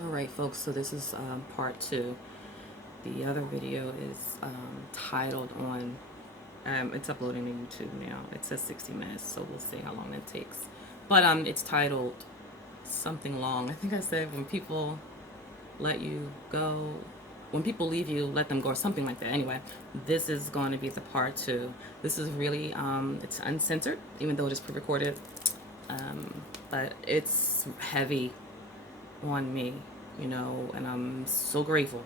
All right, folks, so this is part two. The other video is titled on, it's uploading to YouTube now. It says 60 minutes, so we'll see how long that takes. But it's titled something long. I think I said when people let you go, when people leave you, let them go, or something like that. Anyway, this is going to be the part two. This is really, it's uncensored, even though it is pre-recorded. But it's heavy on me, and I'm so grateful.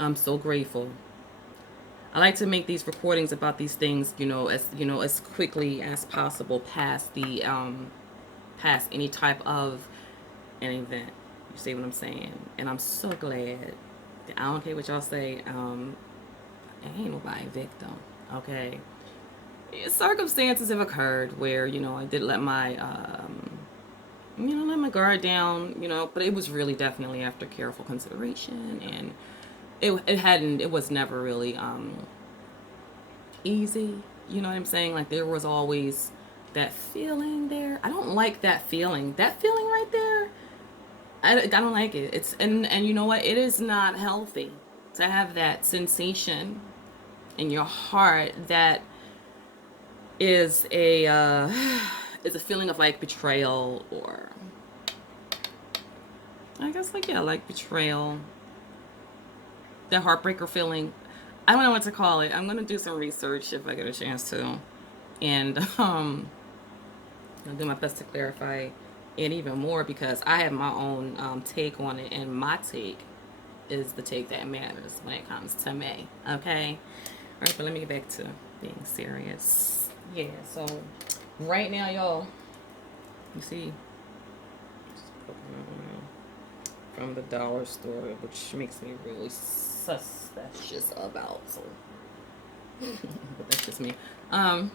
I'm so grateful. I like to make these recordings about these things, as quickly as possible past any type of an event. You see what I'm saying? And I'm so glad. I don't care what y'all say. Ain't nobody victim. Okay. Circumstances have occurred where I did let my guard down, but it was really definitely after careful consideration, and it was never really easy. You know what I'm saying? Like there was always that feeling there. I don't like that feeling. That feeling right there. I don't like it. And you know what? It is not healthy to have that sensation in your heart that is a is a feeling of like betrayal, or I guess like betrayal, the heartbreaker feeling. I don't know what to call it. I'm gonna do some research if I get a chance to, and I'll do my best to clarify it even more because I have my own take on it, and my take is the take that matters when it comes to me. Okay, all right, but let me get back to being serious. Yeah, so right now, y'all, you see, from the dollar store, which makes me really suspicious about. So, but that's just me. Um,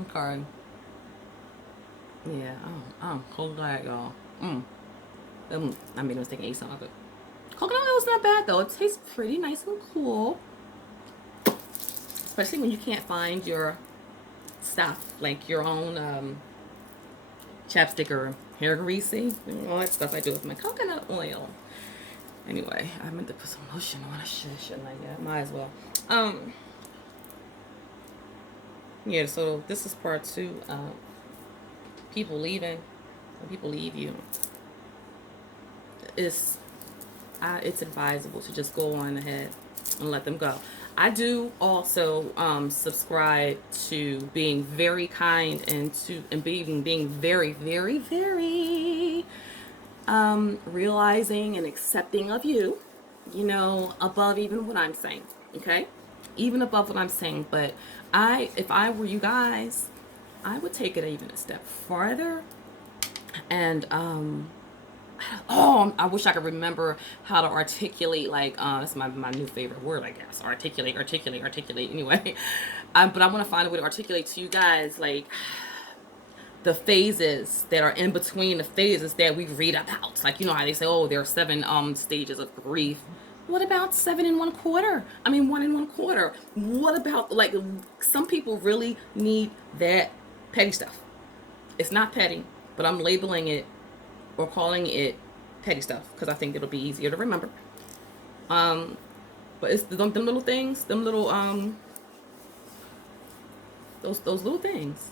okay. Yeah. I'm so glad, y'all. I made a mistake and ate some of it. Coconut oil is not bad though. It tastes pretty nice and cool, especially when you can't find your stuff like your own chapstick or hair greasy. All that stuff I do with my coconut oil. Anyway, I meant to put some lotion on. I shouldn't I? Yeah, might as well. Um, yeah. So this is part two. People leaving. When people leave you, it's it's advisable to just go on ahead and let them go. I do also subscribe to being very kind and being very, very, very realizing and accepting of you, above even what I'm saying. Okay, even above what I'm saying. But if I were you guys, I would take it even a step farther, and I wish I could remember how to articulate, like, that's my new favorite word, I guess. Articulate. Anyway, but I want to find a way to articulate to you guys, like, the phases that are in between the phases that we read about. Like, you know how they say, oh, there are seven stages of grief. What about 7 1/4? I mean, 1 1/4. What about, like, some people really need that petty stuff. It's not petty, but I'm labeling it or calling it petty stuff because I think it'll be easier to remember. Um, but it's them little things, them little those little things.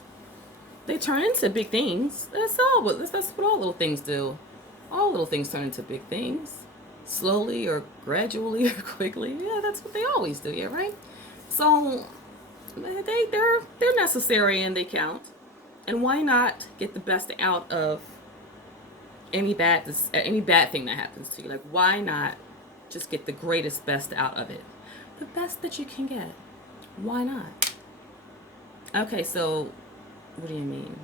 They turn into big things. That's what all little things do. All little things turn into big things, slowly or gradually or quickly. Yeah, that's what they always do. Yeah, right. So they're necessary and they count. And why not get the best out of any bad thing that happens to you? Like, why not just get the greatest best out of it? The best that you can get. Why not? Okay, so what do you mean?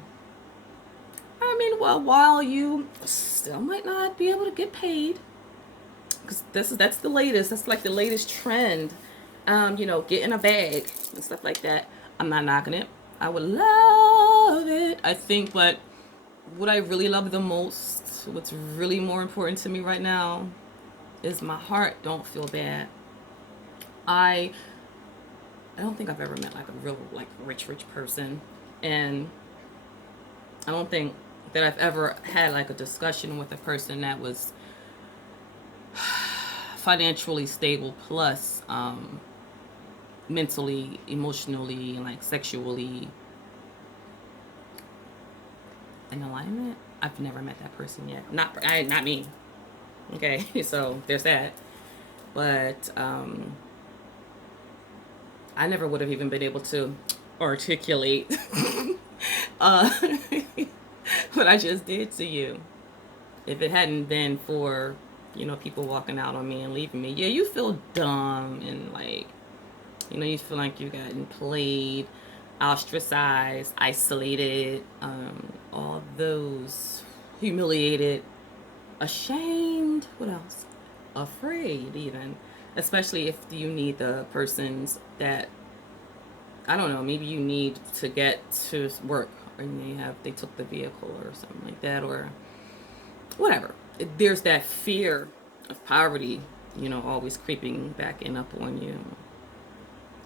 I mean, well, while you still might not be able to get paid, because that's the latest. That's like the latest trend. Get in a bag and stuff like that. I'm not knocking it. I would love it. I think, but what I really love the most, what's really more important to me right now, is my heart don't feel bad. I I don't think I've ever met like a real like rich person, and I don't think that I've ever had like a discussion with a person that was financially stable plus mentally, emotionally, and like sexually in alignment. I've never met that person yet. Not me. Okay, so there's that. But I never would have even been able to articulate uh, what I just did to you if it hadn't been for, people walking out on me and leaving me. Yeah, you feel dumb and like, you feel like you've gotten played, ostracized, isolated, all those, humiliated, ashamed. What else? Afraid, even. Especially if you need the persons that, I don't know, maybe you need to get to work, or they took the vehicle or something like that, or whatever. There's that fear of poverty, always creeping back in up on you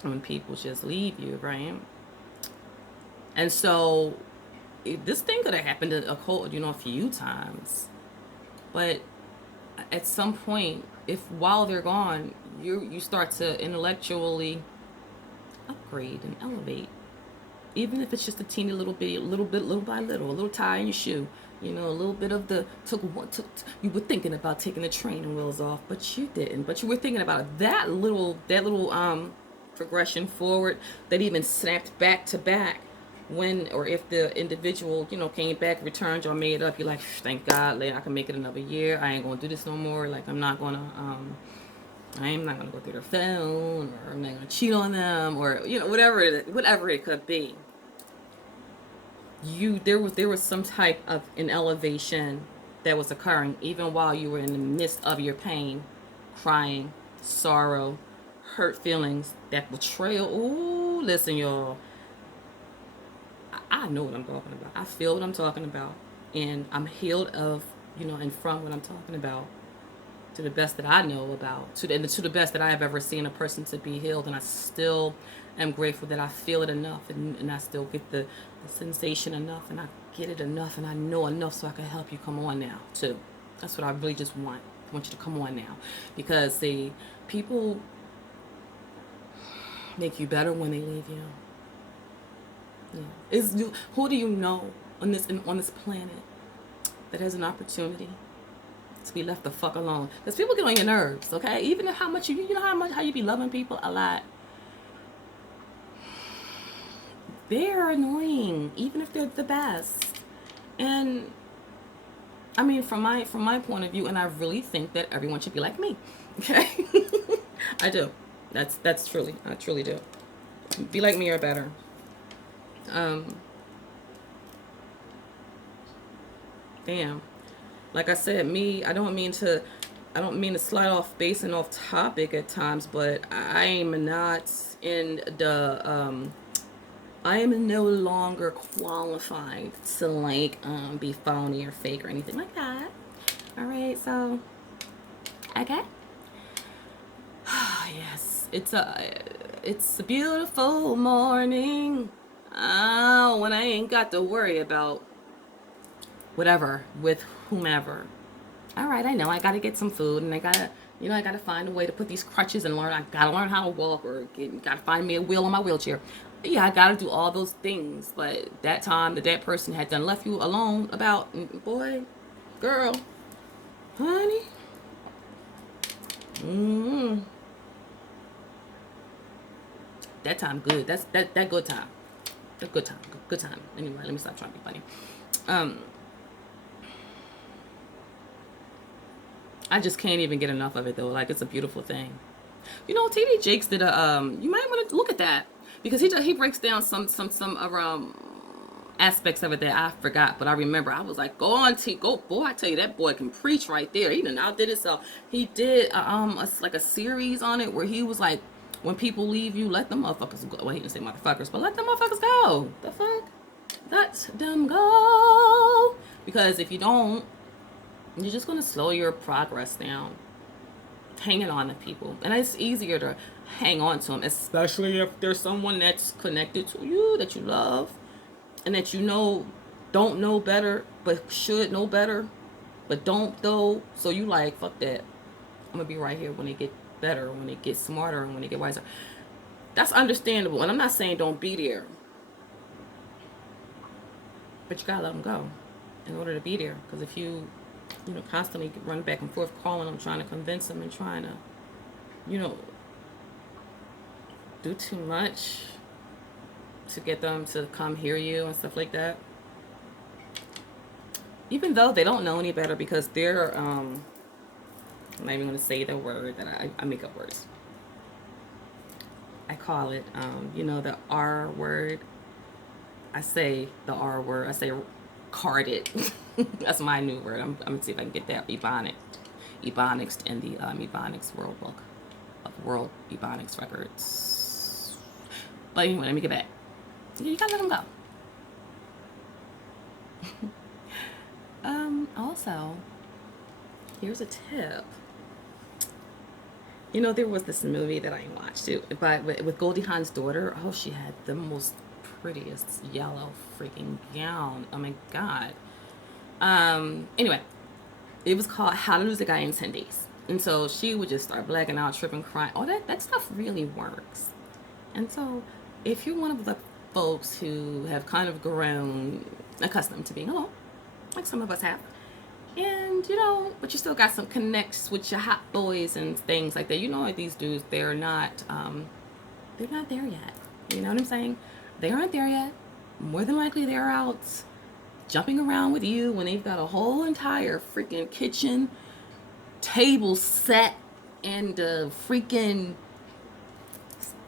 when people just leave you, right? And so this thing could have happened a few times, but at some point, if while they're gone, you start to intellectually upgrade and elevate, even if it's just a teeny little bit, little by little, a little tie in your shoe, a little bit of the you were thinking about taking the training wheels off, but you didn't. But you were thinking about that little progression forward that even snapped back to back when or if the individual came back, returned, or made up. You're like, thank God, I can make it another year. I ain't gonna do this no more. Like I'm not gonna go through their phone, or I'm not gonna cheat on them, or whatever it could be. There was some type of an elevation that was occurring even while you were in the midst of your pain, crying, sorrow, hurt feelings, that betrayal. Ooh, listen, y'all. I know what I'm talking about. I feel what I'm talking about, and I'm healed of, and from what I'm talking about, to the best that I know about, to the best that I have ever seen a person to be healed, and I still am grateful that I feel it enough, and I still get the sensation enough, and I get it enough, and I know enough so I can help you come on now too. That's what I really just want. I want you to come on now, because see, people make you better when they leave you. Yeah. Who do you know on this planet that has an opportunity to be left the fuck alone? Because people get on your nerves, okay? Even how much how you be loving people a lot, they're annoying, even if they're the best. And I mean, from my point of view, and I really think that everyone should be like me. Okay, I do. That's truly, I truly do. Be like me or better. Damn. Like I said, I don't mean to slide off base and off topic at times, but I'm not in the I am no longer qualified to like be phony or fake or anything like that. All right, so okay. Yes, it's a beautiful morning. Oh, when I ain't got to worry about whatever with whomever. All right, I know I gotta get some food, and I gotta find a way to put these crutches and learn. I gotta learn how to walk, or gotta find me a wheel on my wheelchair. Yeah, I gotta do all those things. But that time that person had done left you alone about, boy, girl, honey. That time good. That good time. A good time. Good time. Anyway, let me stop trying to be funny. I just can't even get enough of it though. Like, it's a beautiful thing. TD Jakes did a you might want to look at that, because he breaks down some aspects of it that I forgot, but I remember. I was like, go on, go, boy. I tell you, that boy can preach right there. He done outdid himself. He did like a series on it where he was like, when people leave you, let them motherfuckers go. Well, he didn't say motherfuckers, but let them motherfuckers go. The fuck? Let them go. Because if you don't, you're just going to slow your progress down, hanging on to people. And it's easier to hang on to them, especially if there's someone that's connected to you, that you love, and that don't know better, but should know better, but don't though. So you like, fuck that. I'm gonna be right here when they get better, when they get smarter, and when they get wiser. That's understandable. And I'm not saying don't be there, but you gotta let them go in order to be there. Because if you constantly run back and forth calling them, trying to convince them and trying to, you know, do too much to get them to come hear you and stuff like that, even though they don't know any better because they're I'm not even going to say the word that I make up words. I call it the R word. I say the R word. I say carded. That's my new word. I'm gonna see if I can get that ebonics in the ebonics world book of world ebonics records. But anyway, let me get back. You gotta let them go. Also, here's a tip. There was this movie that I watched with Goldie Hawn's daughter. Oh, she had the most prettiest yellow freaking gown. Oh my god. Anyway, it was called How to Lose a Guy in 10 Days. And so she would just start blacking out, tripping, crying. All that stuff really works. And so if you're one of the folks who have kind of grown accustomed to being alone, like some of us have, and but you still got some connects with your hot boys and things like that. Like these dudes, they're not there yet. You know what I'm saying? They aren't there yet. More than likely, they're out jumping around with you when they've got a whole entire freaking kitchen table set and a freaking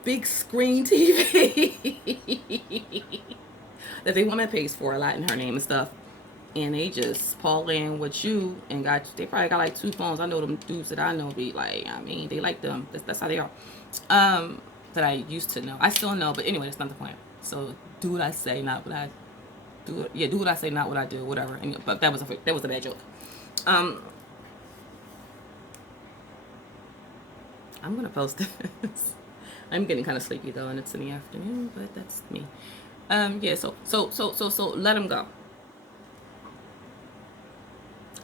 big screen TV that the woman pays for a lot in her name and stuff. And they just parlaying with you and they probably got like 2 phones. I know them dudes that I know be like, they like them. That's how they are. That I used to know. I still know, but anyway, that's not the point. So do what I say, not what I do. Yeah, do what I say, not what I do. Whatever. But that was a bad joke. I'm gonna post this. I'm getting kind of sleepy though, and it's in the afternoon, but that's me. Yeah. So let them go,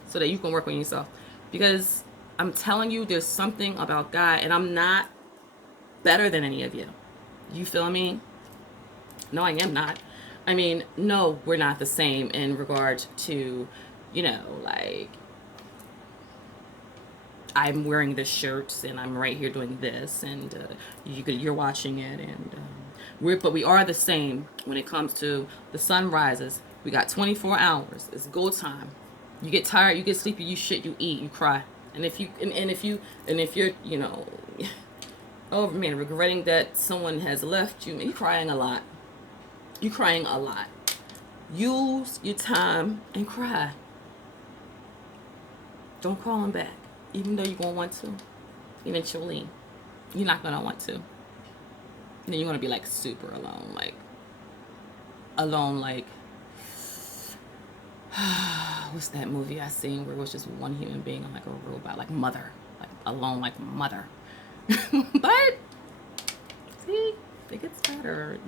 so that you can work on yourself. Because I'm telling you, there's something about God, and I'm not better than any of you. You feel me? No, I am not. No, we're not the same in regard to, like, I'm wearing this shirt and I'm right here doing this, and you're watching it, and but we are the same when it comes to the sun rises. We got 24 hours. It's go time. You get tired, you get sleepy, you shit, you eat, you cry. And if you're, oh man, regretting that someone has left you, you're crying a lot. You're crying a lot. Use your time and cry. Don't call them back. Even though you're going to want to. Eventually, you're not going to want to. And then you're going to be like super alone. Like, what's that movie I seen where it was just one human being on like a robot, like Mother, like alone, like Mother. But see, it gets better.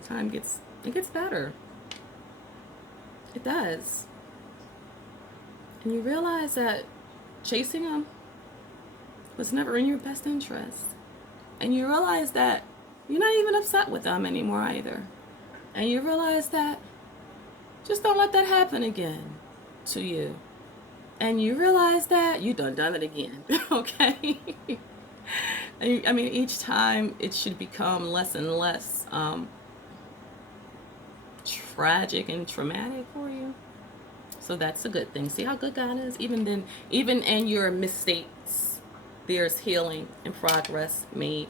It gets better. It does. And you realize that chasing them was never in your best interest. And you realize that you're not even upset with them anymore either. And you realize that just don't let that happen again to you. And you realize that you done it again. Okay? And each time it should become less and less tragic and traumatic for you. So that's a good thing. See how good God is? Even in your mistakes, there's healing and progress made.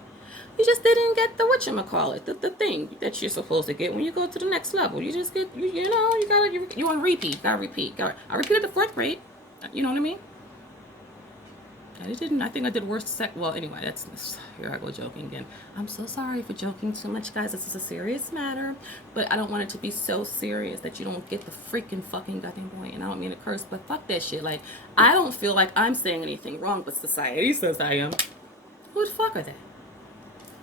You just didn't get the whatchamacallit, the thing that you're supposed to get when you go to the next level. You just get, you're on repeat. You gotta repeat. I repeated the 4th grade. You know what I mean? I didn't. I think I did worse. Well, anyway, that's here I go joking again. I'm so sorry for joking too much, guys. This is a serious matter, but I don't want it to be so serious that you don't get the freaking fucking goddamn point. And I don't mean to curse, but fuck that shit. Like, I don't feel like I'm saying anything wrong, but society says I am. Who the fuck are they?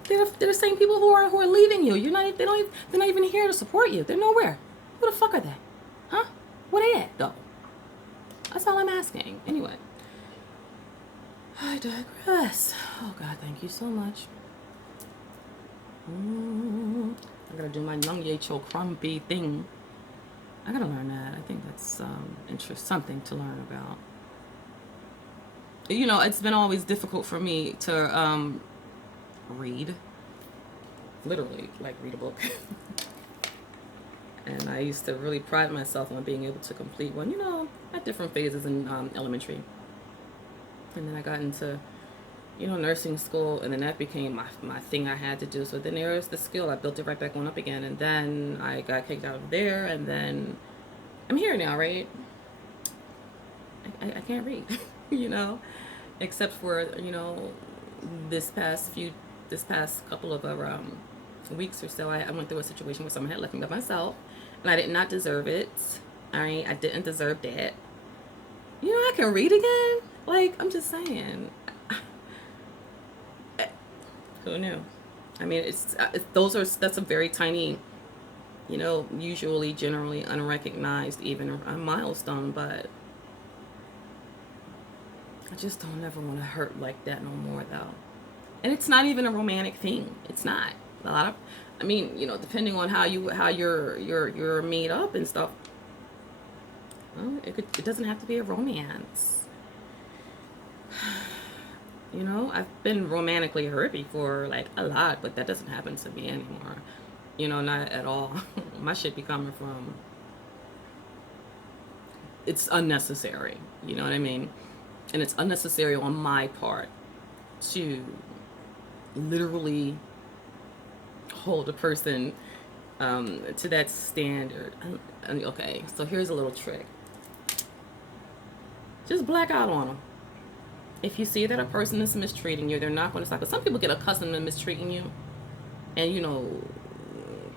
They're the same people who are leaving you. They're not even here to support you. They're nowhere. Who the fuck are they? Huh? Where they at, though? That's all I'm asking. Anyway, I digress. Oh, God, thank you so much. I gotta do my Nungyecho Crumpy thing. I gotta learn that. I think that's something to learn about. You know, it's been always difficult for me to read. Literally, like read a book. And I used to really pride myself on being able to complete one, you know, at different phases in elementary. And then I got into, you know, nursing school, and then that became my thing I had to do. So then there was the skill. I built it right back on up again, and then I got kicked out of there, and then I'm here now, right? I can't read, you know, except for, you know, this past couple of weeks or so, I went through a situation where someone had left me by myself, and I did not deserve it. All right, I didn't deserve that. You know, I can read again. Like, I'm just saying. Who knew? I mean, that's a very tiny, you know, usually generally unrecognized even a milestone, but I just don't ever want to hurt like that no more, though. And it's not even a romantic thing. It's not. A lot of, I mean, you know, depending on how you're made up and stuff. Well, it doesn't have to be a romance. You know, I've been romantically hurt before, like a lot, but that doesn't happen to me anymore. You know, not at all. My shit be coming from. It's unnecessary. You know what I mean? And it's unnecessary on my part to literally hold a person to that standard. Okay, so here's a little trick. Just black out on them. If you see that a person is mistreating you, they're not going to stop. Because some people get accustomed to mistreating you, and you know,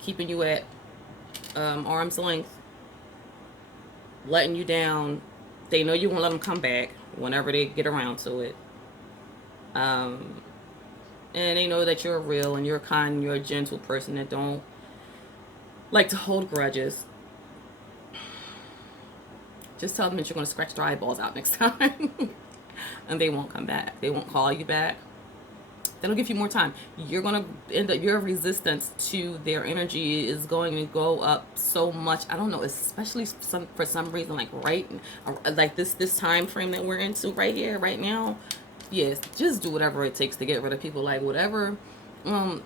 keeping you at arm's length, letting you down. They know you won't let them come back whenever they get around to it. And they know that you're real and you're kind and you're a gentle person that don't like to hold grudges. Just tell them that you're going to scratch their eyeballs out next time. And they won't come back. They won't call you back. That'll give you more time. You're going to end up, your resistance to their energy is going to go up so much. I don't know, especially for some reason, like this time frame that we're into right here, right now. Yes, just do whatever it takes to get rid of people. Like whatever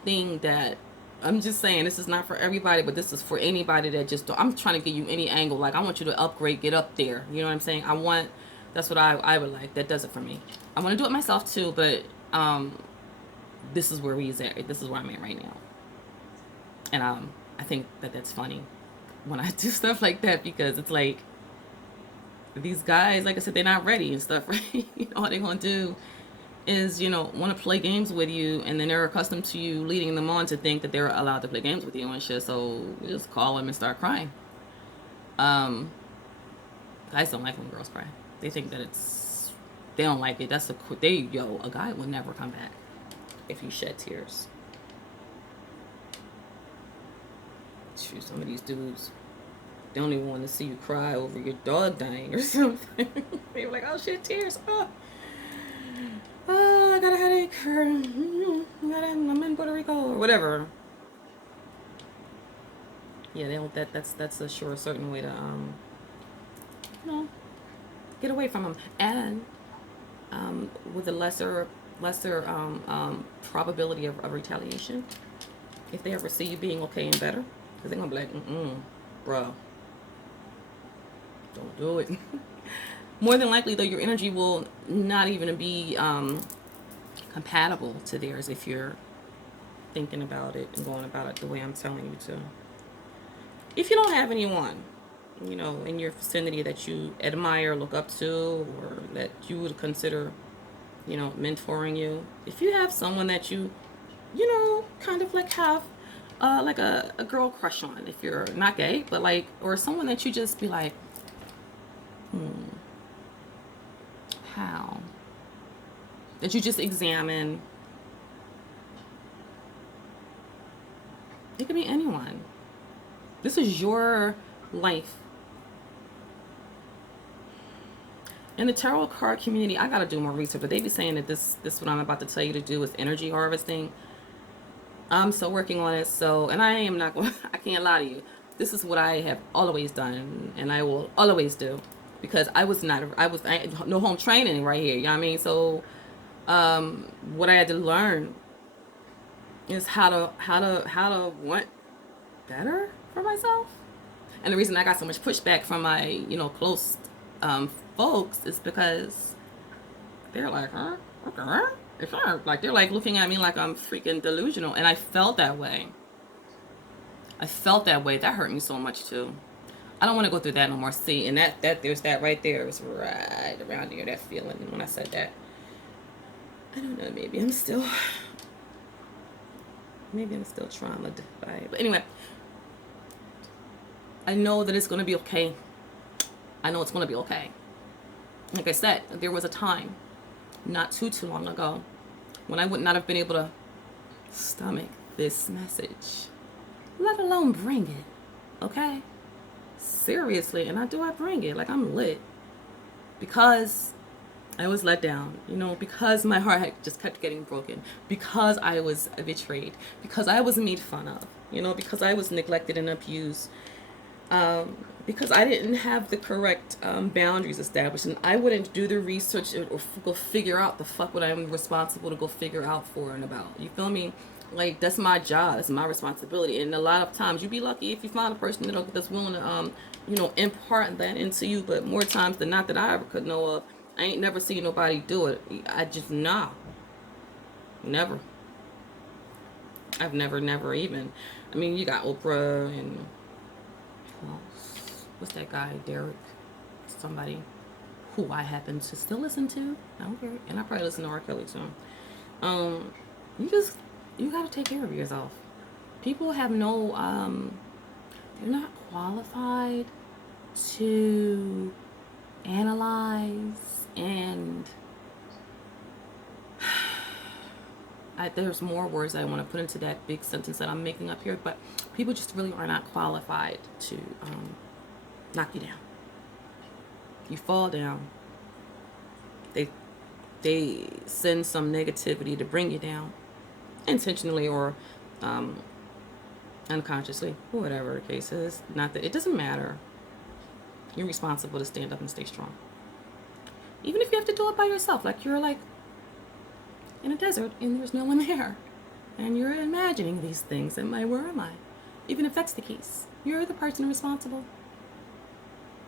thing that, I'm just saying, this is not for everybody, but this is for anybody that just, I'm trying to give you any angle. Like I want you to upgrade, get up there. You know what I'm saying? That's what I would like. That does it for me. I want to do it myself too, but this is where this is where I'm at right now. And I think that's funny when I do stuff like that, because it's like these guys, like I said, they're not ready and stuff, right? You know, all they're gonna do is, you know, want to play games with you, and then they're accustomed to you leading them on to think that they're allowed to play games with you and shit. So you just call them and start crying. Guys don't like when girls cry. They think that they don't like it. A guy will never come back if you shed tears. Shoot, some of these dudes, they don't even want to see you cry over your dog dying or something. They were like, oh shit, tears. Oh, I got a headache. I'm in Puerto Rico or whatever. Yeah, they don't. That's a sure certain way to you know, get away from them, and with a lesser probability of retaliation if they ever see you being okay and better, because they're gonna be like, bro, don't do it. More than likely, though, your energy will not even be compatible to theirs if you're thinking about it and going about it the way I'm telling you to. If you don't have anyone, you know, in your vicinity that you admire, look up to, or that you would consider, you know, mentoring you. If you have someone that you know, kind of like have like a girl crush on, if you're not gay, but like, or someone that you just be like, how? That you just examine. It could be anyone. This is your life. In the tarot card community, I gotta do more research, but they be saying that this what I'm about to tell you to do is energy harvesting. I'm still working on it, so, and I am not going, I can't lie to you. This is what I have always done, and I will always do, because I no home training right here, you know what I mean? So, what I had to learn is how to want better for myself. And the reason I got so much pushback from my, close folks is because they're like, huh? Okay. It's her. Like, they're like looking at me like I'm freaking delusional. And I felt that way. I felt that way. That hurt me so much too. I don't want to go through that no more. See, and that there's that right there. It was right around here, that feeling when I said that. I don't know, maybe I'm still traumatized by it. But anyway, I know that it's gonna be okay. I know it's gonna be okay. Like I said, there was a time, not too long ago, when I would not have been able to stomach this message, let alone bring it. Okay? Seriously, and I bring it. Like, I'm lit. Because I was let down, because my heart had just kept getting broken, because I was betrayed, because I was made fun of, because I was neglected and abused, because I didn't have the correct boundaries established, and I wouldn't do the research or go figure out the fuck what I'm responsible to go figure out for and about. You feel me? Like, that's my job. It's my responsibility. And a lot of times, you'd be lucky if you find a person that's willing to, impart that into you. But more times than not that I ever could know of, I ain't never seen nobody do it. I just, nah. Never. I've never even. I mean, you got Oprah and, what's that guy, Derek? Somebody who I happen to still listen to. I don't care. And I probably listen to R. Kelly too. You gotta take care of yourself. People have no, they're not qualified to analyze and there's more words I want to put into that big sentence that I'm making up here, but people just really are not qualified to knock you down. You fall down. They send some negativity to bring you down, intentionally or unconsciously, whatever the case is. Not that it doesn't matter. You're responsible to stand up and stay strong. Even if you have to do it by yourself, like you're like in a desert and there's no one there, and you're imagining these things. Where am I? Even if that's the case, you're the person responsible.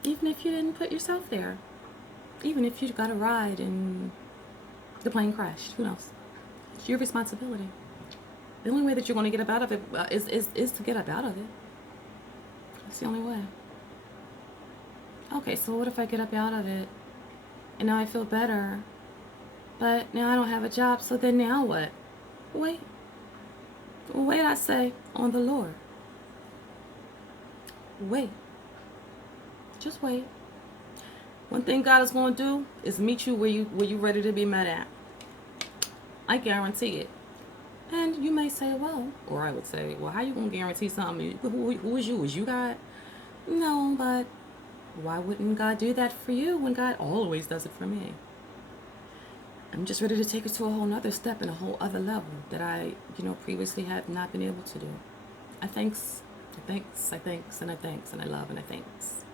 Even if you didn't put yourself there, even if you got a ride and the plane crashed, who knows? It's your responsibility. The only way that you're going to get up out of it is to get up out of it. It's the only way. Okay, so what if I get up out of it and now I feel better, but now I don't have a job, so then now what? Wait, I say, on the Lord. Wait. Just wait. One thing God is going to do is meet you where you ready to be met at. I guarantee it. And you may say, well, or I would say, well, how you going to guarantee something? Who is you? Is you God? No, but why wouldn't God do that for you when God always does it for me? I'm just ready to take it to a whole nother step and a whole other level that I, previously have not been able to do. I thanks, and I love, and I thanks.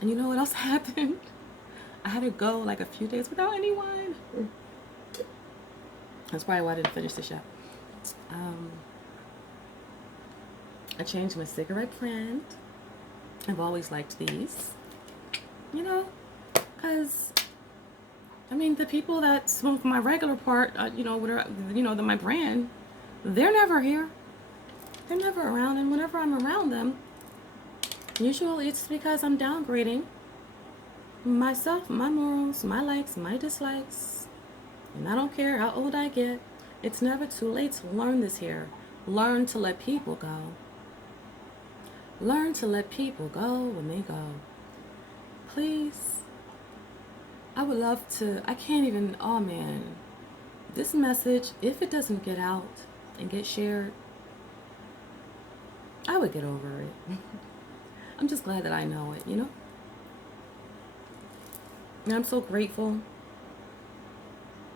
And you know what else happened? I had to go like a few days without anyone. That's probably why I didn't finish the show. I changed my cigarette plant. I've always liked these. Because, the people that smoke my regular part, my brand, they're never here. They're never around. And whenever I'm around them, usually it's because I'm downgrading myself, my morals, my likes, my dislikes. And I don't care how old I get. It's never too late to learn this here. Learn to let people go. Learn to let people go when they go. Please. I would love to. I can't even. Oh man. This message, if it doesn't get out and get shared, I would get over it. I'm just glad that I know it, you know? And I'm so grateful.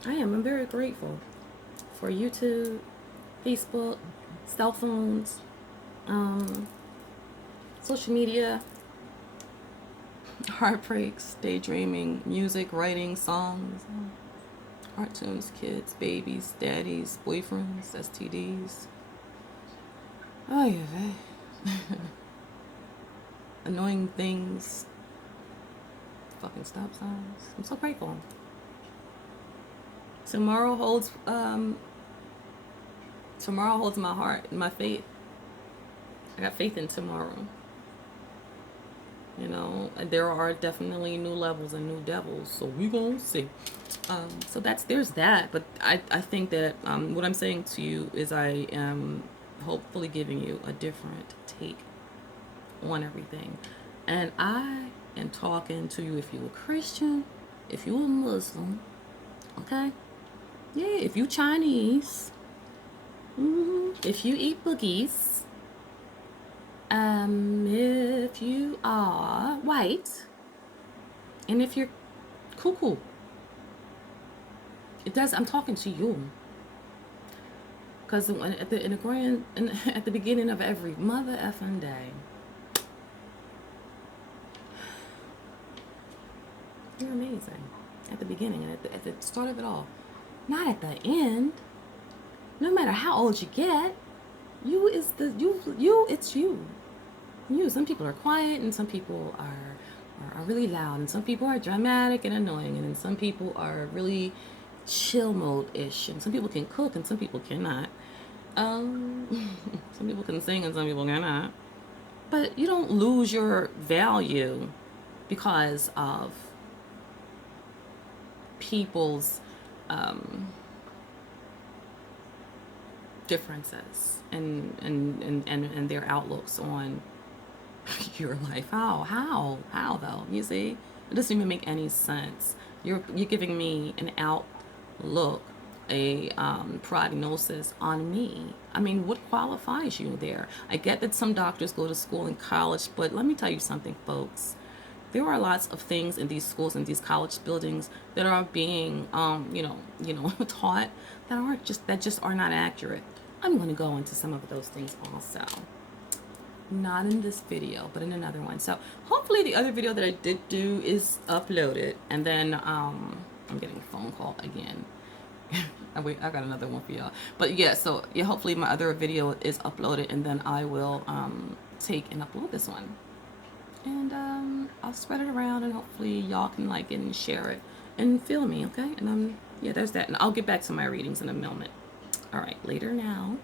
I am. I'm very grateful for YouTube, Facebook, cell phones, um, social media, heartbreaks, daydreaming, music, writing, songs, cartoons, kids, babies, daddies, boyfriends, STDs. Oh, yeah, annoying things, fucking stop signs. I'm so grateful. Tomorrow holds my heart and my faith. I got faith in tomorrow. You know, and there are definitely new levels and new devils, so we gonna see. So there's that, but I think that what I'm saying to you is I am hopefully giving you a different take on everything, and I am talking to you if you're a Christian, if you're a Muslim, okay, yeah, if you Chinese, if you eat boogies. If you are white, and if you're cuckoo, it does. I'm talking to you, because at the beginning of every mother effing day, you're amazing. At the beginning and at the start of it all, not at the end. No matter how old you get, you is the you. It's you. You. Some people are quiet, and some people are really loud, and some people are dramatic and annoying, and then some people are really chill mode-ish, and some people can cook and some people cannot. Some people can sing and some people cannot. But you don't lose your value because of people's differences and their outlooks on your life. How though? You see, it doesn't even make any sense. You're giving me an outlook, a prognosis on me. I mean, what qualifies you there? I get that some doctors go to school and college, but let me tell you something, folks. There are lots of things in these schools and these college buildings that are being, taught that just are not accurate. I'm going to go into some of those things also. Not in this video, but in another one. So hopefully the other video that I did do is uploaded, and then I'm getting a phone call again. I got another one for y'all. But yeah, so yeah, hopefully my other video is uploaded, and then I will take and upload this one, and I'll spread it around, and hopefully y'all can like it and share it and feel me, okay? And yeah, there's that, and I'll get back to my readings in a moment. All right, later now.